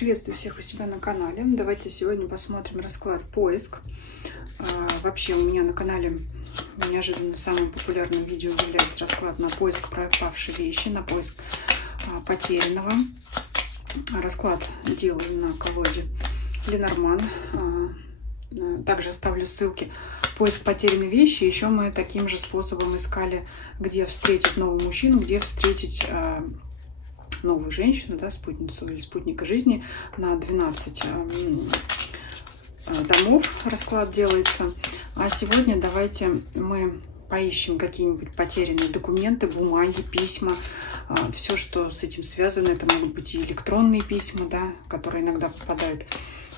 Приветствую всех у себя на канале. Давайте сегодня посмотрим расклад поиск. Вообще у меня на канале неожиданно самым популярным видео является расклад на поиск пропавшей вещи, на поиск потерянного. Расклад делаю на колоде Ленорман. Также оставлю ссылки. Поиск потерянной вещи. Еще мы таким же способом искали, где встретить нового мужчину, где встретить новую женщину, да, спутницу или спутника жизни. На 12 домов расклад делается. А сегодня давайте мы поищем какие-нибудь потерянные документы, бумаги, письма, все, что с этим связано. Это могут быть и электронные письма, да, которые иногда попадают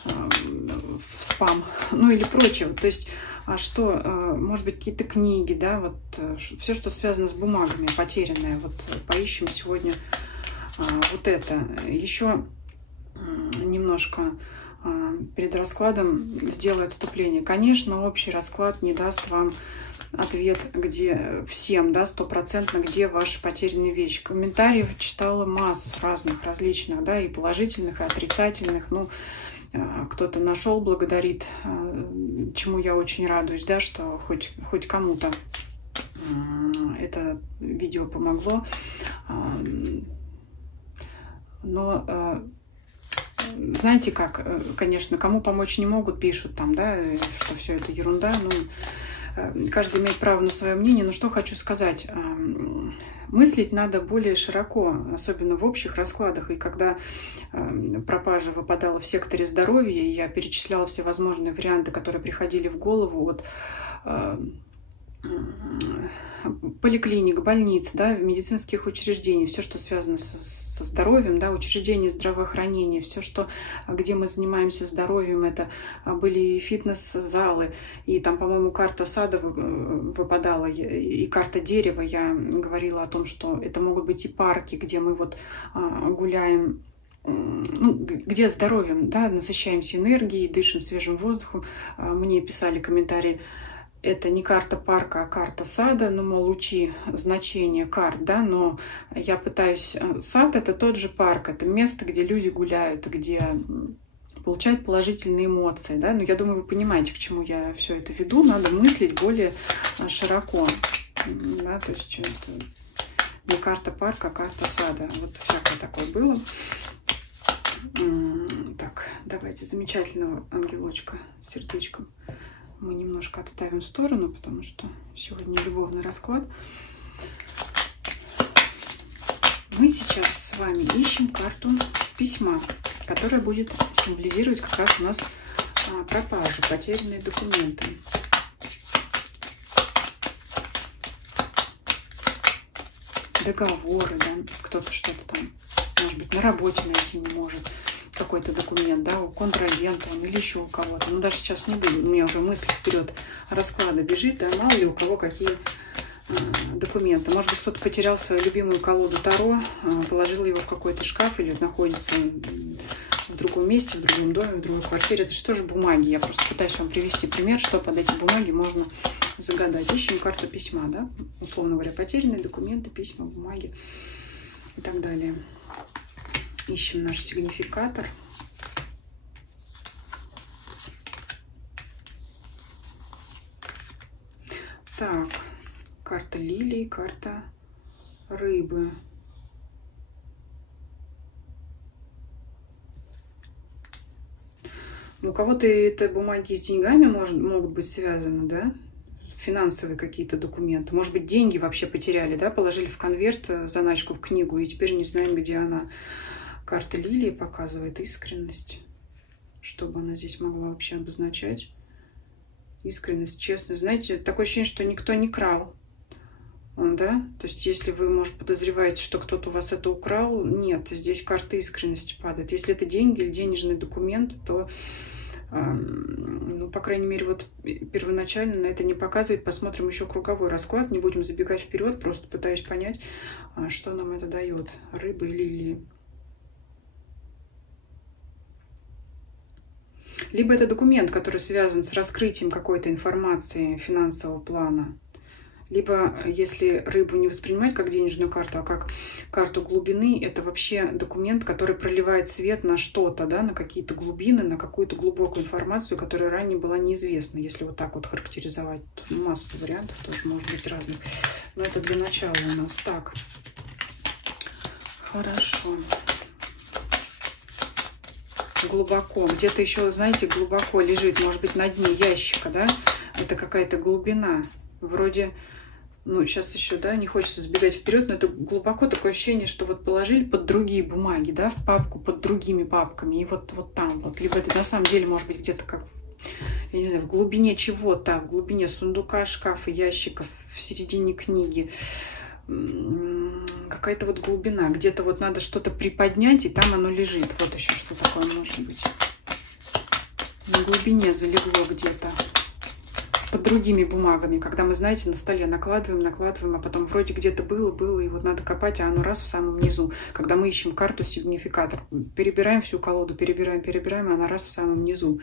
в спам, ну или прочее. То есть, что, может быть, какие-то книги, да, вот все, что связано с бумагами, потерянное. Вот поищем сегодня вот это. Еще немножко перед раскладом сделаю отступление. Конечно, общий расклад не даст вам ответ, где всем, да, стопроцентно, где ваши потерянные вещи. Комментариев читала массу разных, различных, да, и положительных, и отрицательных. Ну, кто-то нашел, благодарит, чему я очень радуюсь, да, что хоть кому-то это видео помогло. Но знаете как, конечно, кому помочь не могут, пишут там, да, что все это ерунда. Ну, каждый имеет право на свое мнение. Но что хочу сказать, мыслить надо более широко, особенно в общих раскладах. И когда пропажа выпадала в секторе здоровья, и я перечисляла все возможные варианты, которые приходили в голову от поликлиник, больниц, да, медицинских учреждений, все, что связано со здоровьем, да, учреждения здравоохранения, все, что, где мы занимаемся здоровьем, это были фитнес-залы, и там, по-моему, карта сада выпадала, и карта дерева. Я говорила о том, что это могут быть и парки, где мы вот гуляем, ну, где здоровьем, да, насыщаемся энергией, дышим свежим воздухом. Мне писали комментарии: это не карта парка, а карта сада. Ну, мол, учи значение карт, да, но я пытаюсь... Сад — это тот же парк, это место, где люди гуляют, где получают положительные эмоции, да. Ну, я думаю, вы понимаете, к чему я все это веду. Надо мыслить более широко, да, то есть это не карта парка, а карта сада. Вот всякое такое было. Так, давайте замечательного ангелочка с сердечком мы немножко отставим в сторону, потому что сегодня любовный расклад. Мы сейчас с вами ищем карту письма, которая будет символизировать как раз у нас пропажу, потерянные документы. Договоры, да, кто-то что-то там, может быть, на работе найти не может. Какой-то документ, да, у контрагента или еще у кого-то. Ну, даже сейчас не буду, у меня уже мысль вперед расклада бежит, да, мало ли у кого какие документы. Может быть, кто-то потерял свою любимую колоду Таро, положил его в какой-то шкаф или находится в другом месте, в другом доме, в другой квартире. Это же тоже бумаги. Я просто пытаюсь вам привести пример, что под эти бумаги можно загадать. Ищем карту письма, да, условно говоря, потерянные документы, письма, бумаги и так далее. Ищем наш сигнификатор. Так, карта лилии, карта рыбы. Ну, у кого-то это бумаги с деньгами могут быть связаны, да? Финансовые какие-то документы. Может быть, деньги вообще потеряли, да? Положили в конверт, заначку в книгу, и теперь не знаем, где она. Карта лилии показывает искренность. Что бы она здесь могла вообще обозначать? Искренность, честность. Знаете, такое ощущение, что никто не крал. Да? То есть, если вы, может, подозреваете, что кто-то у вас это украл, нет, здесь карта искренности падает. Если это деньги или денежный документ, то, ну, по крайней мере, вот первоначально на это не показывает. Посмотрим еще круговой расклад. Не будем забегать вперед, просто пытаюсь понять, что нам это дает. Рыбы и лилии. Либо это документ, который связан с раскрытием какой-то информации финансового плана. Либо, если рыбу не воспринимать как денежную карту, а как карту глубины, это вообще документ, который проливает свет на что-то, да, на какие-то глубины, на какую-то глубокую информацию, которая ранее была неизвестна, если вот так вот характеризовать. Тут масса вариантов тоже может быть разных. Но это для начала у нас. Так, хорошо. Глубоко. Где-то еще, знаете, глубоко лежит, может быть, на дне ящика, да? Это какая-то глубина. Вроде... Ну, сейчас еще, да, не хочется забегать вперед, но это глубоко такое ощущение, что вот положили под другие бумаги, да, в папку под другими папками, и вот там вот. Либо это на самом деле может быть где-то как, я не знаю, в глубине чего-то, в глубине сундука, шкафа, ящиков, в середине книги. Какая-то вот глубина. Где-то вот надо что-то приподнять, и там оно лежит. Вот еще что такое может быть. На глубине залегло где-то. Под другими бумагами, когда мы, знаете, на столе накладываем, а потом вроде где-то было, и вот надо копать, а оно раз в самом низу. Когда мы ищем карту сигнификатор, перебираем всю колоду, перебираем, и она раз в самом низу.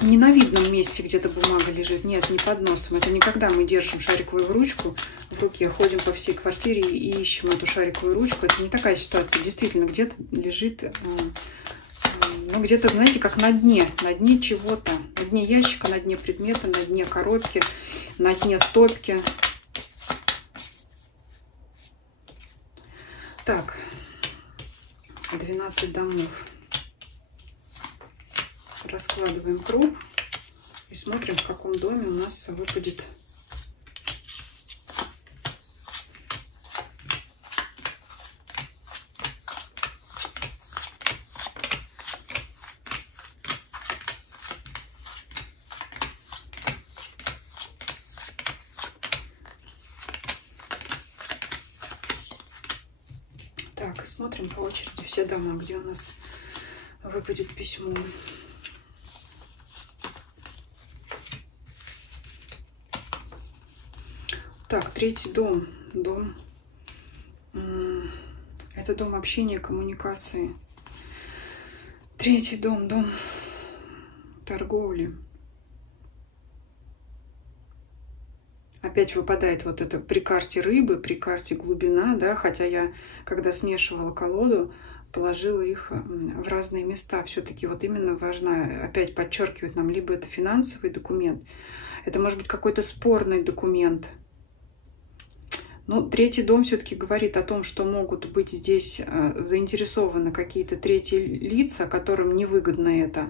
Не на видном месте где-то бумага лежит, нет, не под носом. Это не когда мы держим шариковую ручку в руке, ходим по всей квартире и ищем эту шариковую ручку. Это не такая ситуация. Действительно, где-то лежит... Ну, где-то, знаете, как на дне чего-то. На дне ящика, на дне предмета, на дне коробки, на дне стопки. Так, 12 домов. Раскладываем круг и смотрим, в каком доме у нас выпадет. Так, смотрим по очереди все дома, где у нас выпадет письмо. Так, третий дом. Это дом общения, коммуникации. Третий дом торговли. Опять выпадает вот это при карте рыбы, при карте глубина, да, хотя я, когда смешивала колоду, положила их в разные места. Все-таки вот именно важно опять подчеркивать нам, либо это финансовый документ, это может быть какой-то спорный документ. Но третий дом все-таки говорит о том, что могут быть здесь заинтересованы какие-то третьи лица, которым невыгодно это.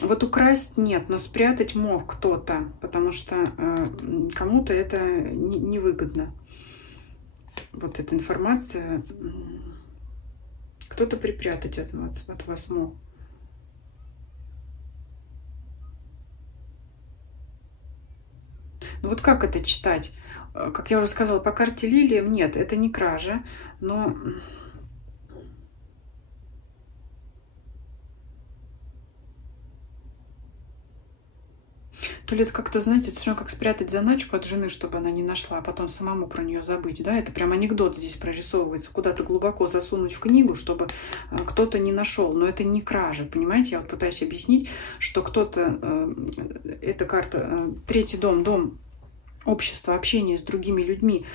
Вот украсть нет, но спрятать мог кто-то, потому что кому-то это невыгодно. Вот эта информация, кто-то припрятать от вас мог. Ну вот как это читать? Как я уже сказала, по карте лилиям нет, это не кража, но... То ли это как-то, знаете, это все равно как спрятать заначку от жены, чтобы она не нашла, а потом самому про нее забыть, да? Это прям анекдот здесь прорисовывается. Куда-то глубоко засунуть в книгу, чтобы кто-то не нашел. Но это не кража, понимаете? Я вот пытаюсь объяснить, что кто-то... Эта карта, третий дом общества, общения с другими людьми,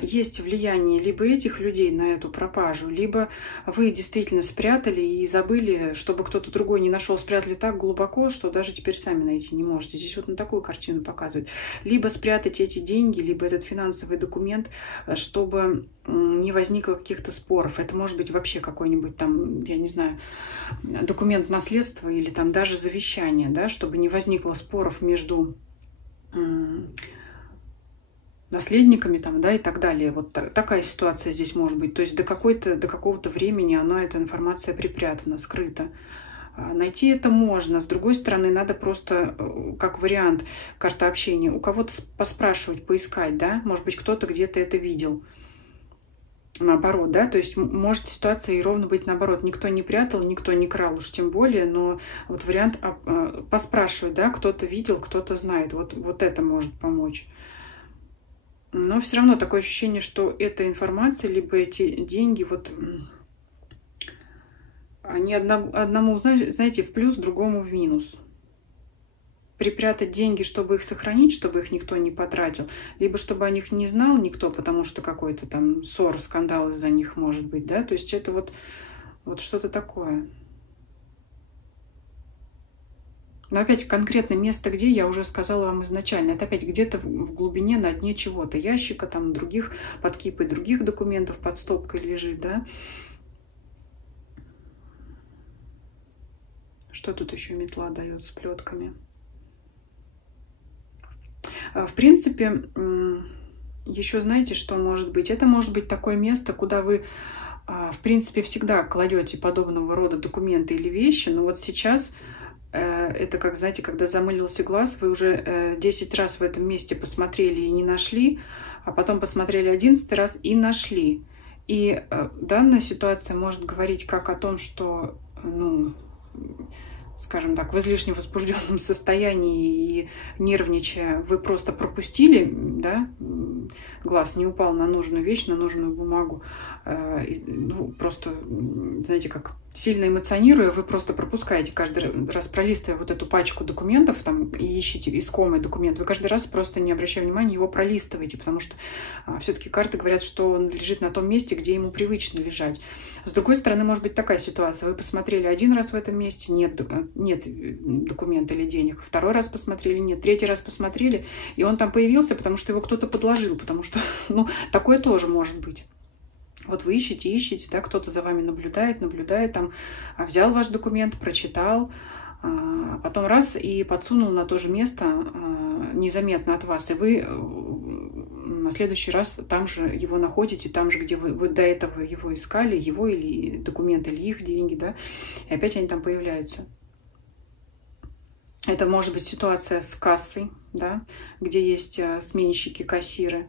есть влияние либо этих людей на эту пропажу, либо вы действительно спрятали и забыли, чтобы кто-то другой не нашел, спрятали так глубоко, что даже теперь сами найти не можете. Здесь вот на такую картину показывают. Либо спрятать эти деньги, либо этот финансовый документ, чтобы не возникло каких-то споров. Это может быть вообще какой-нибудь там, я не знаю, документ наследства или там даже завещание, да, чтобы не возникло споров между наследниками там, да, и так далее. Вот такая ситуация здесь может быть. То есть до какого-то времени эта информация припрятана, скрыта. Найти это можно. С другой стороны, надо просто, как вариант, карта общения, у кого-то поспрашивать, поискать, да, может быть, кто-то где-то это видел. Наоборот, да, то есть может ситуация и ровно быть наоборот. Никто не прятал, никто не крал, уж тем более, но вот вариант поспрашивать, да, кто-то видел, кто-то знает. Вот это может помочь. Но все равно такое ощущение, что эта информация, либо эти деньги, вот они одному, знаете, в плюс, другому в минус. припрятать деньги, чтобы их сохранить, чтобы их никто не потратил, либо чтобы о них не знал никто, потому что какой-то там ссор, скандал из-за них может быть, да, то есть это вот что-то такое. Но опять конкретно место где, я уже сказала вам изначально, это опять где-то в глубине, на дне чего-то, ящика, там других, под кипой других документов, под стопкой лежит, да. Что тут еще метла дает с плетками? В принципе, еще знаете, что может быть? Это может быть такое место, куда вы, в принципе, всегда кладете подобного рода документы или вещи, но вот сейчас... Это как, знаете, когда замылился глаз, вы уже 10 раз в этом месте посмотрели и не нашли, а потом посмотрели 11 раз и нашли. И данная ситуация может говорить как о том, что, ну, скажем так, в излишне возбужденном состоянии и нервничая, вы просто пропустили, да, глаз не упал на нужную вещь, на нужную бумагу, ну, просто, знаете, как сильно эмоционируя, вы просто пропускаете каждый раз, пролистывая вот эту пачку документов там, и ищете искомый документ, вы каждый раз просто, не обращая внимания, его пролистываете, потому что все-таки карты говорят, что он лежит на том месте, где ему привычно лежать. С другой стороны, может быть такая ситуация, вы посмотрели один раз в этом месте, нет документа или денег, второй раз посмотрели, нет, третий раз посмотрели, и он там появился, потому что его кто-то подложил, потому что, ну, такое тоже может быть. Вот вы ищете, да, кто-то за вами наблюдает, там, взял ваш документ, прочитал, потом раз и подсунул на то же место незаметно от вас, и вы на следующий раз там же его находите, там же, где вы до этого его искали, его или документ, или их деньги, да, и опять они там появляются. Это может быть ситуация с кассой, да, где есть сменщики, кассиры,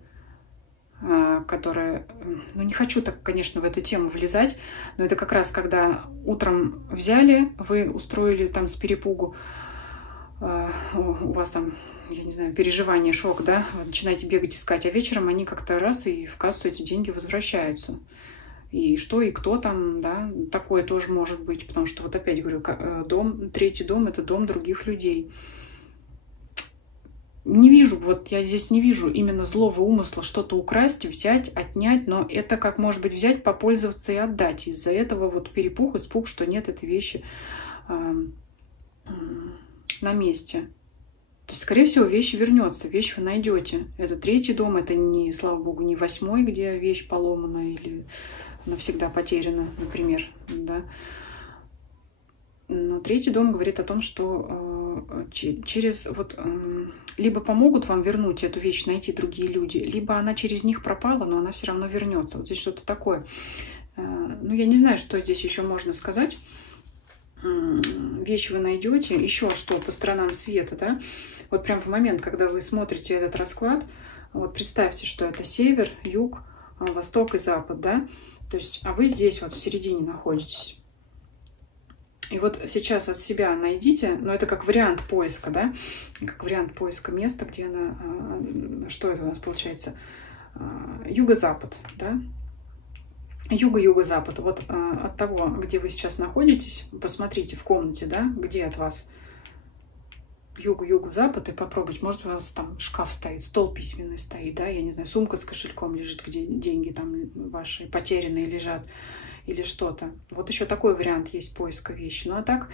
которые, ну, не хочу так, конечно, в эту тему влезать, но это как раз когда утром взяли, вы устроили там с перепугу, у вас там, я не знаю, переживание, шок, да, вы начинаете бегать, искать, а вечером они как-то раз и в кассу эти деньги возвращаются. И что, и кто там, да, такое тоже может быть, потому что, вот опять говорю, дом, третий дом – это дом других людей. Не вижу, вот я здесь не вижу именно злого умысла что-то украсть, взять, отнять, но это как может быть взять, попользоваться и отдать. Из-за этого вот перепух, испуг, что нет этой вещи на месте. То есть, скорее всего, вещь вернется, вещь вы найдете. Это третий дом, это не, слава богу, не 8-й, где вещь поломана или навсегда потеряна, например, да. Но третий дом говорит о том, что через вот либо помогут вам вернуть эту вещь, найти другие люди, либо она через них пропала, но она все равно вернется. Вот здесь что-то такое. Ну, я не знаю, что здесь еще можно сказать. Вещь вы найдете. Еще что по сторонам света, да? Вот прям в момент, когда вы смотрите этот расклад, вот представьте, что это север, юг, восток и запад, да? То есть, а вы здесь вот в середине находитесь. И вот сейчас от себя найдите, но это как вариант поиска, да, как вариант поиска места, где она, что это у нас получается, юго-запад, да, юго-юго-запад. Вот от того, где вы сейчас находитесь, посмотрите в комнате, да, где от вас юго-юго-запад, и попробуйте, может, у вас там шкаф стоит, стол письменный стоит, да, я не знаю, сумка с кошельком лежит, где деньги там ваши потерянные лежат, или что-то. Вот еще такой вариант есть поиска вещи. Ну а так,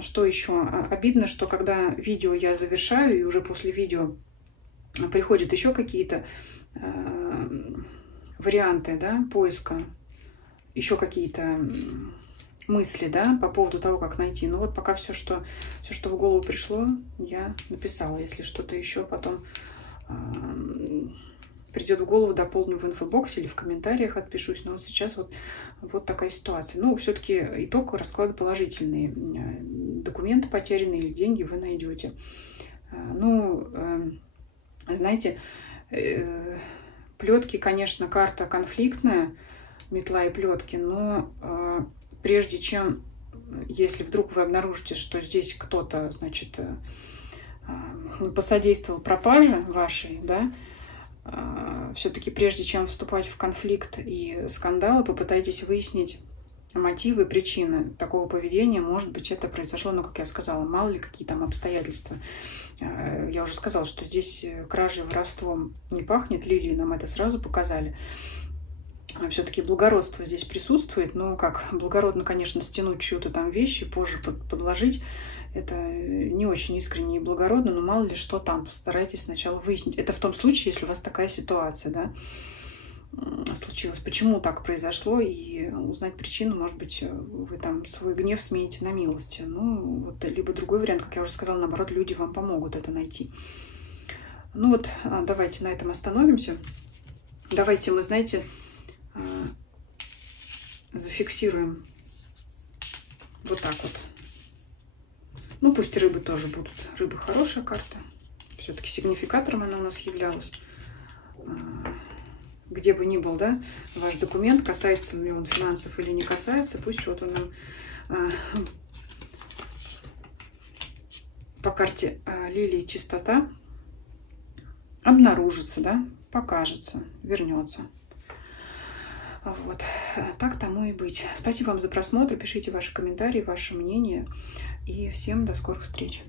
что еще? Обидно, что когда видео я завершаю, и уже после видео приходят еще какие-то варианты, да, поиска, еще какие-то мысли, да, по поводу того, как найти. Ну вот пока все, что в голову пришло, я написала. Если что-то еще потом придет в голову, дополню в инфобоксе или в комментариях отпишусь. Но вот сейчас вот такая ситуация. Ну, все-таки итог расклада положительный. Документы потерянные или деньги вы найдете. Ну, знаете, плетки, конечно, карта конфликтная, метла и плетки, но прежде чем, если вдруг вы обнаружите, что здесь кто-то, значит, посодействовал пропаже вашей, да, все-таки прежде чем вступать в конфликт и скандалы, попытайтесь выяснить, мотивы, причины такого поведения. Может быть, это произошло, но, как я сказала, мало ли какие там обстоятельства. Я уже сказала, что здесь кражей, воровством не пахнет. Лилии нам это сразу показали. Все-таки благородство здесь присутствует. Но как благородно, конечно, стянуть чью-то там вещи, позже подложить. Это не очень искренне и благородно, но мало ли что там. Постарайтесь сначала выяснить. Это в том случае, если у вас такая ситуация, да, случилось, почему так произошло, и узнать причину. Может быть, вы там свой гнев смените на милость. Ну, вот, либо другой вариант, как я уже сказала, наоборот, люди вам помогут это найти. Ну вот, давайте на этом остановимся. Давайте мы, знаете, зафиксируем вот так вот. Ну, пусть рыбы тоже будут. Рыбы хорошая карта. Все-таки сигнификатором она у нас являлась. Где бы ни был, да, ваш документ, касается ли он финансов или не касается, пусть вот он по карте лилии чистота обнаружится, да, покажется, вернется. Вот, так тому и быть. Спасибо вам за просмотр, пишите ваши комментарии, ваше мнение, и всем до скорых встреч.